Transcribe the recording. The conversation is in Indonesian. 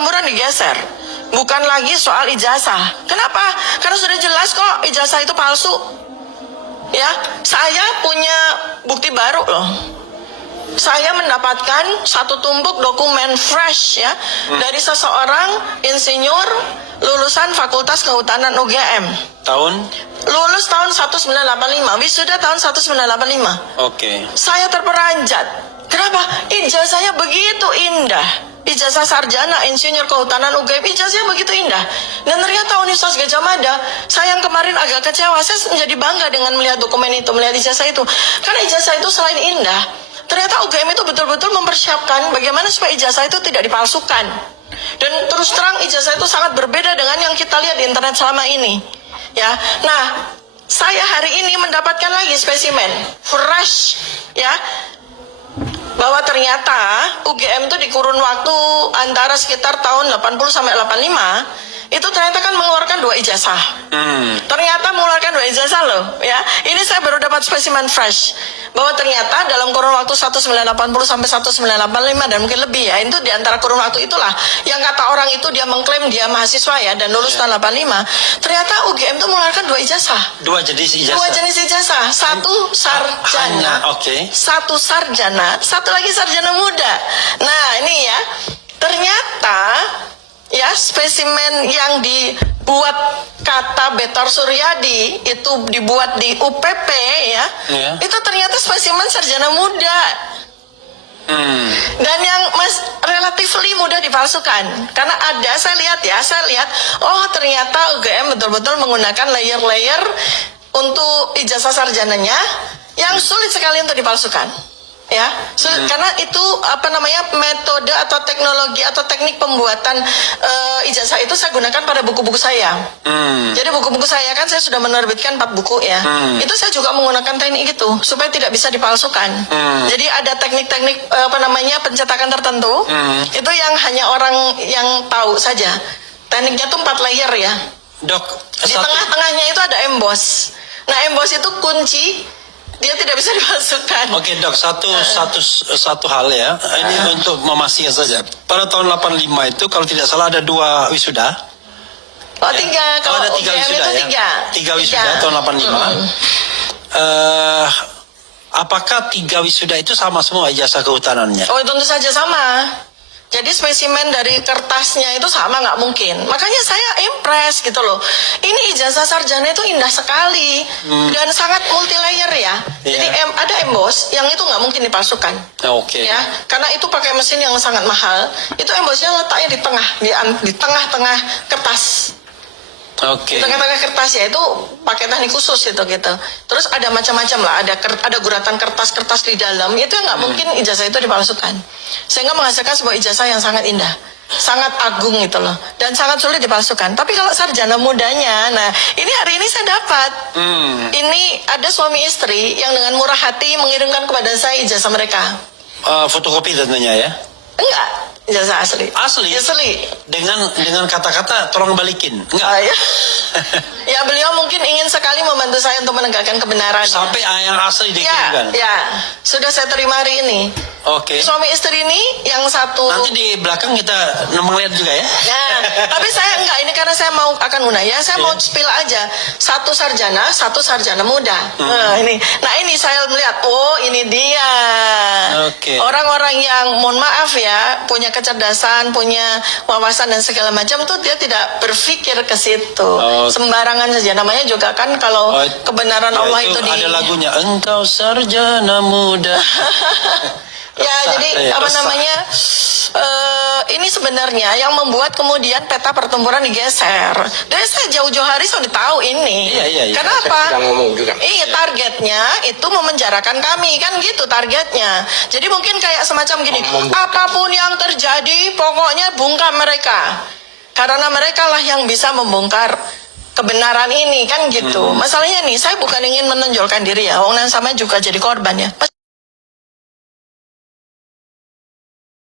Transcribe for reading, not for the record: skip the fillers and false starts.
pertempuran digeser. Bukan lagi soal ijazah. Kenapa? Karena sudah jelas kok ijazah itu palsu. Ya, saya punya bukti baru loh. Saya mendapatkan satu tumpuk dokumen fresh ya dari seseorang insinyur lulusan Fakultas Kehutanan UGM. Tahun? Lulus tahun 1985, wisuda tahun 1985. Oke. Saya terperanjat. Kenapa? Ijazahnya begitu indah. Ijazah sarjana insinyur kehutanan UGM, ijazahnya begitu indah. Dan ternyata Universitas Gadjah Mada, saya yang kemarin agak kecewa, saya menjadi bangga dengan melihat dokumen itu, melihat ijazah itu. Karena ijazah itu selain indah, ternyata UGM itu betul-betul mempersiapkan bagaimana supaya ijazah itu tidak dipalsukan. Dan terus terang ijazah itu sangat berbeda dengan yang kita lihat di internet selama ini. Ya, nah saya hari ini mendapatkan lagi spesimen fresh, ya, bahwa ternyata UGM itu di kurun waktu antara sekitar tahun 80 sampai 85 itu ternyata kan mengeluarkan 2 ijazah. Ternyata mengeluarkan 2 ijazah loh, ya. Ini saya baru dapat spesimen fresh bahwa ternyata dalam kurun waktu 1980 sampai 1985 dan mungkin lebih ya, itu di antara kurun waktu itulah yang kata orang itu dia mengklaim dia mahasiswa ya dan lulus tahun 85. Ternyata UGM itu mengeluarkan 2 ijazah. 2 jenis ijazah. 2 jenis ijazah, satu sarjana, satu sarjana, satu lagi sarjana muda. Nah ini ya, ternyata ya spesimen yang dibuat kata Betor Suryadi itu dibuat di UPP ya, itu ternyata spesimen sarjana muda. Dan yang relatively mudah dipalsukan karena ada, saya lihat oh ternyata UGM betul-betul menggunakan layer-layer untuk ijazah sarjananya yang sulit sekali untuk dipalsukan. Ya, karena itu metode atau teknologi atau teknik pembuatan ijazah itu saya gunakan pada buku-buku saya. Jadi buku-buku saya kan saya sudah menerbitkan 4 buku ya. Itu saya juga menggunakan teknik itu supaya tidak bisa dipalsukan. Jadi ada teknik-teknik pencetakan tertentu itu yang hanya orang yang tahu saja. Tekniknya tuh 4 layer ya. Dok, di tengah-tengahnya itu ada emboss. Nah, emboss itu kunci. Dia tidak bisa dipalsukan. Oke dok, satu hal ya. Ini untuk memastikan saja. Pada tahun 85 itu kalau tidak salah ada 2 wisuda. Oh ya? 3, kalau ada 3 UGM wisuda itu ya. 3 wisuda tahun 85. Apakah 3 wisuda itu sama semua ijazah kehutanannya? Oh tentu saja sama. Jadi spesimen dari kertasnya itu sama, nggak mungkin. Makanya saya impress gitu loh. Ini ijazah sarjana itu indah sekali dan sangat multi layer ya. Jadi ada emboss yang itu nggak mungkin dipalsukan. Ya, karena itu pakai mesin yang sangat mahal. Itu embossnya letaknya di tengah-tengah kertas. Di tengah-tengah kertas ya itu pakai teknik khusus itu gitu. Terus ada macam-macam lah, ada guratan kertas-kertas di dalam. Itu yang nggak mungkin ijazah itu dipalsukan. Sehingga menghasilkan sebuah ijazah yang sangat indah, sangat agung gitu loh, dan sangat sulit dipalsukan. Tapi kalau sarjana mudanya, nah ini hari ini saya dapat. Ini ada suami istri yang dengan murah hati mengirimkan kepada saya ijazah mereka. Fotokopi tentunya ya? Enggak, ijazah asli. Asli? Asli. Dengan kata-kata tolong balikin? Enggak? Ya. Ya beliau mungkin ingin sekali membantu saya untuk menegakkan kebenaran. Sampai yang asli dikirimkan? Ya, sudah saya terima hari ini. Suami istri ini yang satu. Nanti di belakang kita melihat juga ya? Ya, tapi saya enggak, ini karena saya mau akan ya, saya mau spill aja. Satu sarjana muda. Nah ini saya melihat, oh ini dia. Orang-orang yang mohon maaf ya, punya kecerdasan, punya wawasan dan segala macam tuh dia tidak berpikir ke situ. Sembarangan saja, namanya juga kan kalau kebenaran Allah itu ada lagunya, engkau sarjana muda. Ya, jadi ini sebenarnya yang membuat kemudian peta pertempuran digeser. Dari saya jauh-jauh hari sudah tahu ini. Kenapa? Iya, targetnya itu memenjarakan kami, kan gitu targetnya. Jadi mungkin kayak semacam gini, apapun yang terjadi pokoknya bungkam mereka. Karena mereka lah yang bisa membongkar kebenaran ini, kan gitu. Masalahnya nih, saya bukan ingin menonjolkan diri ya, wong sama juga jadi korban ya.